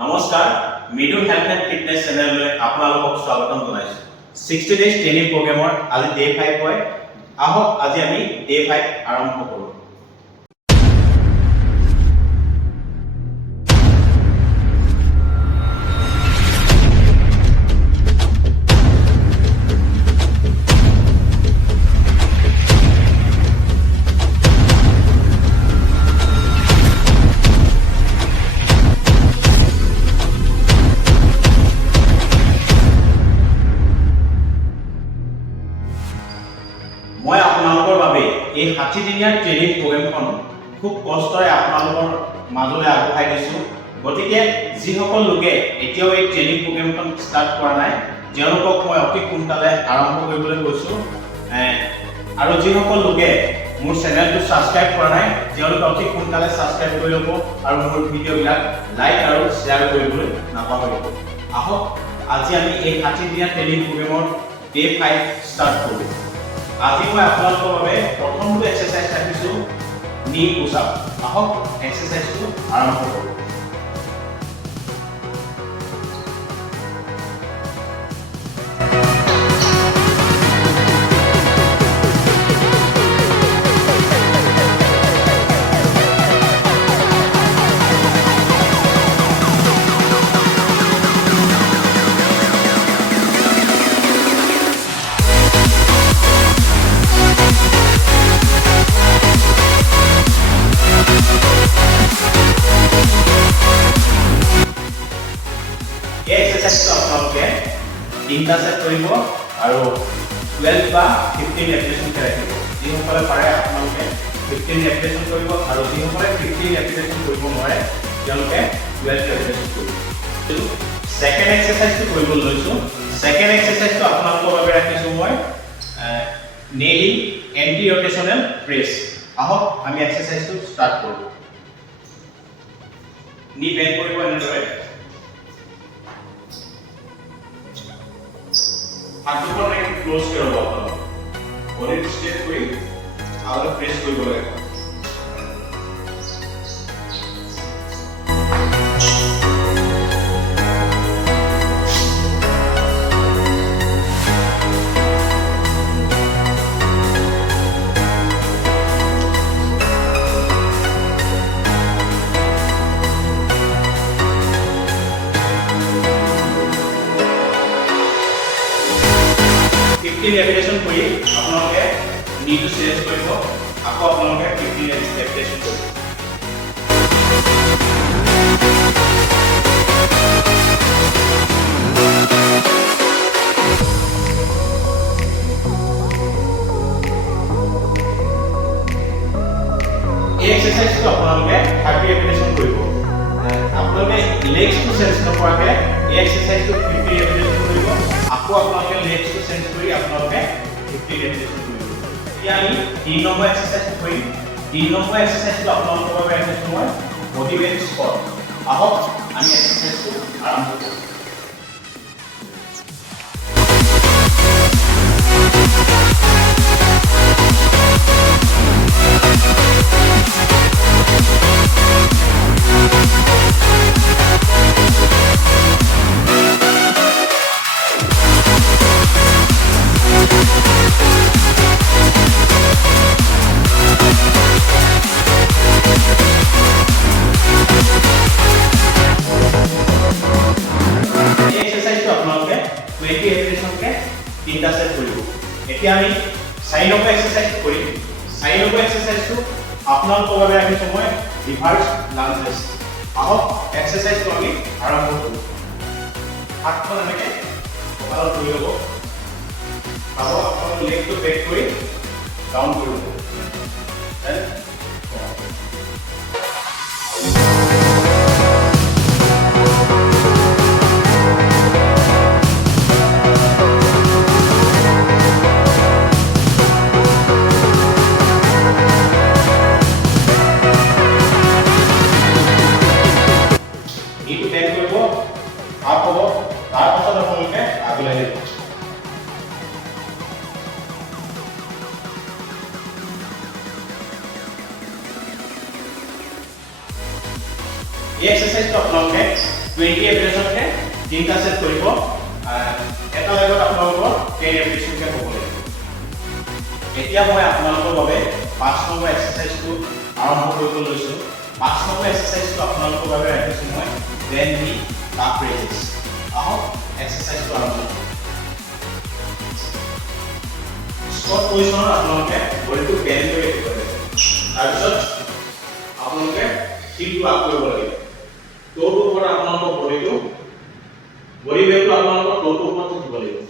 নমস্কাৰ মিডু health and fitness চেনেললৈ আপোনালোকক স্বাগতম জনাইছো 60 ডেজ ট্ৰেইনিং প্ৰগ্ৰামৰ আজি ডে 5 হয় আহক আজি আমি ডে 5 আৰম্ভ কৰোঁ মই আপোনালোকৰ বাবে এই 60 দিনীয়া ট্ৰেইনিং প্ৰগ্ৰামখন খুব কষ্টৰে আপোনালোকৰ মাজলৈ আগবঢ়াই দিছো গতিকে যিসকল লোকে এতিয়াও এই ট্ৰেইনিং প্ৰগ্ৰামখন ষ্টাৰ্ট কৰা নাই তেওঁলোকক মই অতি সোনকালে আৰম্ভ কৰিবলৈ কৈছো আৰু যিসকল লোকে মোৰ চেনেলটো সাবস্ক্ৰাইব কৰা নাই তেওঁলোকে অতি সোনকালে সাবস্ক্ৰাইব কৰি ল'ব আৰু মোৰ ভিডিঅ'বিলাক লাইক আৰু শ্বেয়াৰ কৰিবলৈ নাপাহৰিব আহক আজি আমি এই 60 দিনীয়া ট্ৰেইনিং প্ৰগ্ৰামৰ ডে 5 ষ্টাৰ্ট কৰোঁ আজি মই আপোনালোকৰ বাবে প্ৰথমটো এক্সাৰসাইজ ৰাখিছো নি পুশআপ আহক এক্সাৰসাইজটো আৰম্ভ কৰোঁ তিনটা সেট কৰিব আৰু 12 বা 15 ৰেপিটেশন ৰাখিব যিসকলে পাৰে আপোনালোকে 15 ৰেপিটেশন কৰিব আৰু যিসকলে 15 ৰেপিটেশন কৰিব নোৱাৰে তেওঁলোকে 12 ৰেপিটেশন কৰিব সেকেন্ড এক্সাৰসাইজটো কৰিব লৈছো সেকেন্ড এক্সাৰসাইজটো আপোনালোকৰ বাবে ৰাখিছো মই নেইলিং এন্টিৰোটেশনাল প্ৰেছ আহক আমি এক্সাৰসাইজটো ষ্টাৰ্ট কৰো নি বেন্ড কৰিব এনেদৰে हाथ को ने क्लोज करो अपन बॉडी स्ट्रेट कोई आगे प्रेस कोई बोलेगा ৰেপিটেশন কৰি আপোনালোকে নিটো চেঞ্জ কৰিব আকৌ আপোনালোকে 15 ৰেপিটেশন কৰিব এই এক্সাৰসাইজটো আপোনালোকে 30 ৰেপিটেশন কৰিব আপোনালোকে লেগছটো চেঞ্জ নকৰাকে এই এক্সাৰসাইজটো 50 ৰেপিটেশন কৰিব আকৌ আপোনালোকে লেগছটো চেঞ্জ কৰি আপোনালোকে 50 ৰেপিটেশন কৰিব এতিয়া আমি 3 নম্বৰ এক্সাৰসাইজটো কৰিম 3 নম্বৰ এক্সাৰসাইজটো আপোনালোকৰ বাবে ৰাখিছো মই বডি ৱেইট স্কোৱাট আহক আমি এক্সাৰসাইজটো আৰম্ভ কৰোঁ তিনটা সেট কৰিব এতিয়া আমি 4 নম্বৰ এক্সাৰসাইজ কৰিম 4 নম্বৰ এক্সাৰসাইজটো আপোনালোকৰ বাবে আমি সময় ৰিভাৰ্স লাঞ্জেছ আহক এক্সাৰসাইজটো আমি আৰম্ভ কৰোঁ হাতখন এনেকৈ কঁকালত ধৰি ল'ব আৰু আপোনাৰ লেগটো বেক কৰি ডাউন কৰিব ये एक्सरसाइज तो अपना 20 ৰেপিটেশনকে তিনটা সেট কৰিব এটা লেগত আপোনালোকৰ 10 ৰেপিটেশনকে হ'ব লাগিব এতিয়া মই আপোনালোকৰ বাবে 5 নম্বৰ এক্সাৰসাইজটো আৰম্ভ কৰিব লৈছো 5 নম্বৰ এক্সাৰসাইজটো আপোনালোকৰ বাবে ৰাখিছো মই বেণ্ড নি কাপ ৰেজেছ আহক এক্সাৰসাইজটো আৰম্ভ কৰোঁ স্কোয়াট পজিশনত আপোনালোকে বডিটো বেণ্ড কৰি ৰাখিব লাগিব তাৰপিছত আপোনালোকে হিলটো আপ কৰিব লাগিব টোটো ওপৰত আপোনালোকৰ বডি ওয়েটটো আপোনালোকৰ টোটো ওপৰত থাকিব লাগিব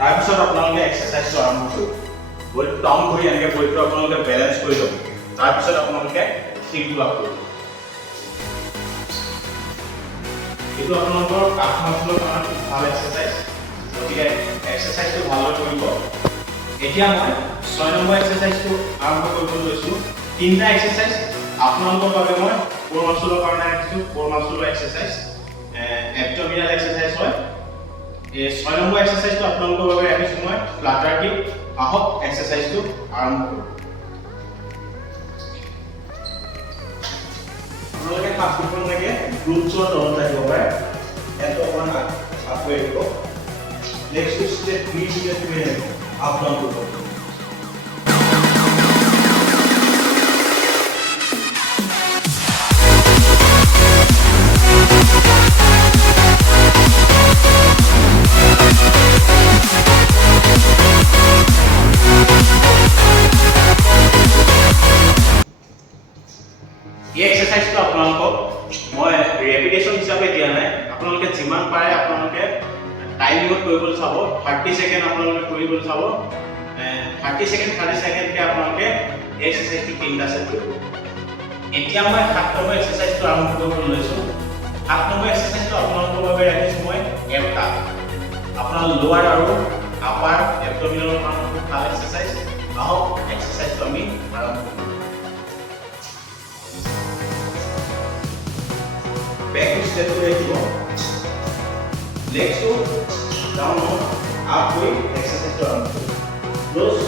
তাৰপিছত আপোনালোকে এক্সাৰসাইজটো আৰম্ভ কৰিব বডি ডাউন কৰি এনেকৈ বডিটো আপোনালোকে বেলেন্স কৰি ল'ব তাৰপিছত আপোনালোকে হিলটো আপ কৰিব এইটো আপোনালোকৰ কাফ মাছলৰ কাৰণে ভাল এক্সাৰসাইজ গতিকে এক্সাৰসাইজটো ভালদৰে কৰিব এতিয়া মই 6 নম্বৰ এক্সাৰসাইজটো আৰম্ভ কৰিব লৈছো তিনটা এক্সাৰসাইজ আপোনালোকৰ বাবে মই কোৰ মাছলৰ কাৰণে ৰাখিছো কোৰ মাছলৰ এক্সাৰসাইজ এবডমিনেল এক্সাৰসাইজ হয় 6 নম্বৰ এক্সাৰসাইজটো আপোনালোকৰ বাবে ৰাখিছো মই ফ্লাটাৰ কিক আহক এক্সাৰসাইজটো আৰম্ভ কৰোঁ আপোনালোকে হাতখনলৈকে গ্লুটছৰ তলত ৰাখিব পাৰে এটো অকণমান আপ কৰি দিব নেক্সট ষ্টেপ ষ্টেপ কৰি আপ ডাউন কৰিব এই এক্সাৰসাইজটো আপোনালোকক মই ৰেপিটেশন হিচাপে দিয়া নাই আপোনালোকে যিমান পাৰে আপোনালোকে টাইমিঙত কৰিবলৈ চাব 30 সেকেন্ড আপোনালোকে কৰিবলৈ চাব 30 সেকেন্ড 30 সেকেন্ডকে আপোনালোকে এক্সাৰসাইজটো তিনটা সেট কৰিব এতিয়া মই 7 নম্বৰ এক্সাৰসাইজটো আৰম্ভ কৰিব লৈছো 7 নম্বৰ এক্সাৰসাইজটো আপোনালোকৰ বাবে ৰাখিছো মই এপ কাপ আপোনাৰ লোৱাৰ আৰু আপাৰ এবডমিনেলৰ কাৰণে ভাল এক্সাৰসাইজ আহক এক্সাৰসাইজটো আমি আৰম্ভ কৰোঁ back to step to raise legs to down up with exercise to arm close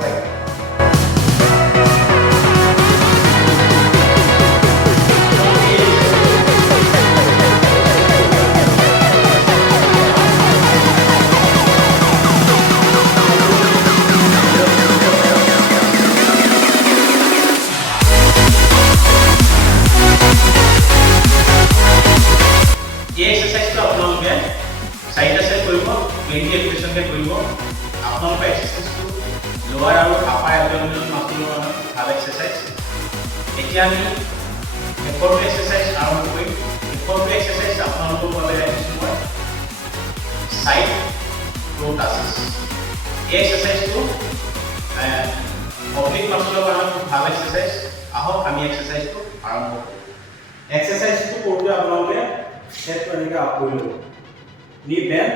right আপোনালোকে এক্সাৰসাইজটো লোৱাৰ আৰু আপাৰ এবডমিনেল মাছলৰ কাৰণে ভাল এক্সাৰসাইজ এতিয়া আমি এফৰ এক্সাৰসাইজ আৰম্ভ কৰিম এফৰ এক্সাৰসাইজ আপোনালোকৰ বাবে ৰাখিছো মই সাইড ৰোটাছাছ এই এক্সাৰসাইজটো অব্লিক মাছলৰ কাৰণে ভাল এক্সাৰসাইজ আহক আমি এক্সাৰসাইজটো আৰম্ভ কৰিম এক্সাৰসাইজটো কৰোঁতে আপোনালোকে হেডটো এনেকৈ আপ কৰি ল'ব নি বেণ্ড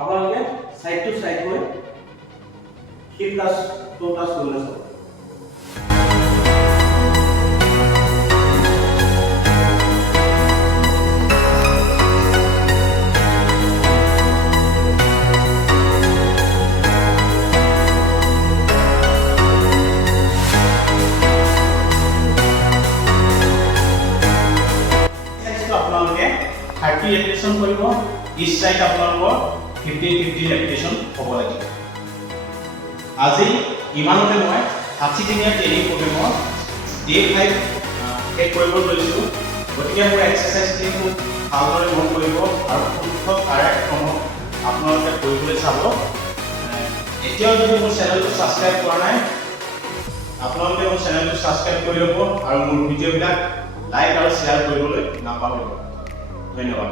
আপোনালোকে সাইড টু সাইড হৈ হিপ টাচ টো টাচ কৰিলে চাব আপোনালোকে 30 ৰেপিটেশন কৰিব ইচ সাইড আপোনালোকৰ 50 ৰেপিটেশন হ'ব লাগিব আজি ইমানতে মই 60 দিনীয়া ট্ৰেইনিং প্ৰগ্ৰেমৰ ডে 5 শেষ কৰিব লৈছো গতিকে মোৰ এক্সাৰসাইজখিনি খুব ভালদৰে মন কৰিব আৰু শুদ্ধ কাৰেক্ট ক্ৰমত আপোনালোকে কৰিবলৈ চাব এতিয়াও যদি মোৰ চেনেলটো সাবস্ক্ৰাইব কৰা নাই আপোনালোকে মোৰ চেনেলটো সাবস্ক্ৰাইব কৰি ল'ব আৰু মোৰ ভিডিঅ'বিলাক লাইক আৰু শ্বেয়াৰ কৰিবলৈ নাপাহৰিব ধন্যবাদ